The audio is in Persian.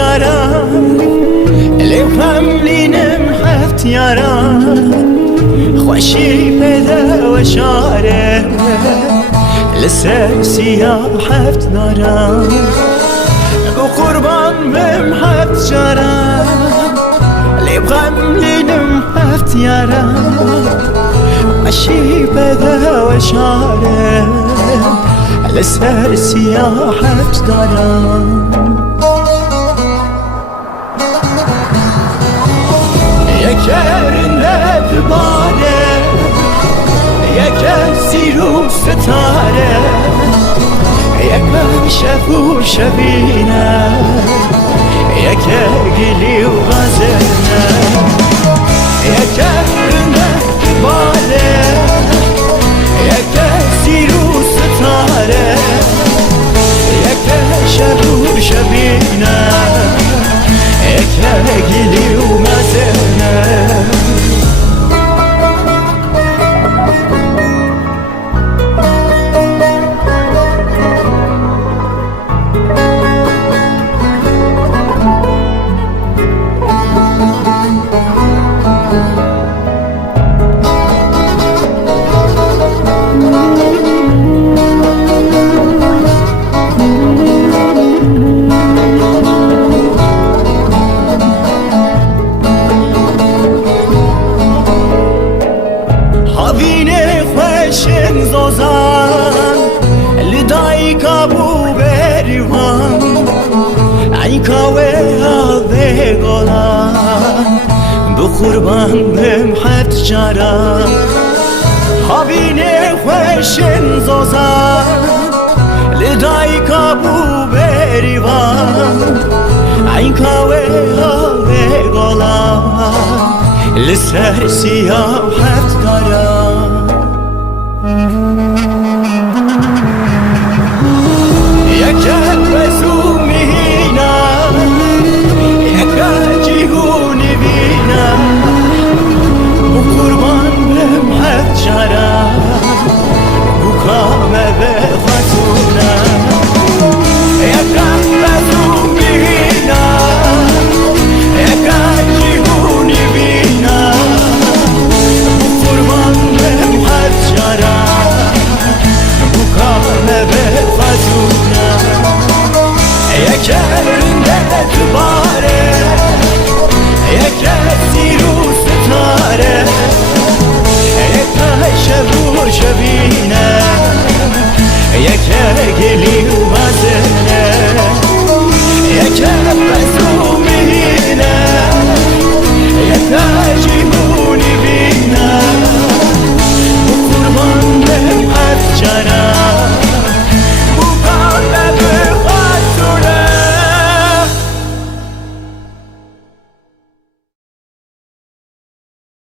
جارم لبم لینم هفت یارم خوشی پیدا و شاره لسر سیاه هفت نارم بو قربان بم هفت جارم لبم لینم هفت یارم خوشی پیدا و شاره لسر سیاه هفت دارم یکرنه باره یک سیرو ستاره یک من شب و شبینه یک گلی و غزنه یکرنه باره یک سیرو ستاره یک شب و شبینه یک گلی و مزنه هاوینه خوشن زوزان لدای کابو بریوان این کاوه آوه گلان بو قربان بم حد جارم هاوینه خوشن زوزان لدای کابو بریوان این کاوه آوه گلان لسر سیاه هفت دارم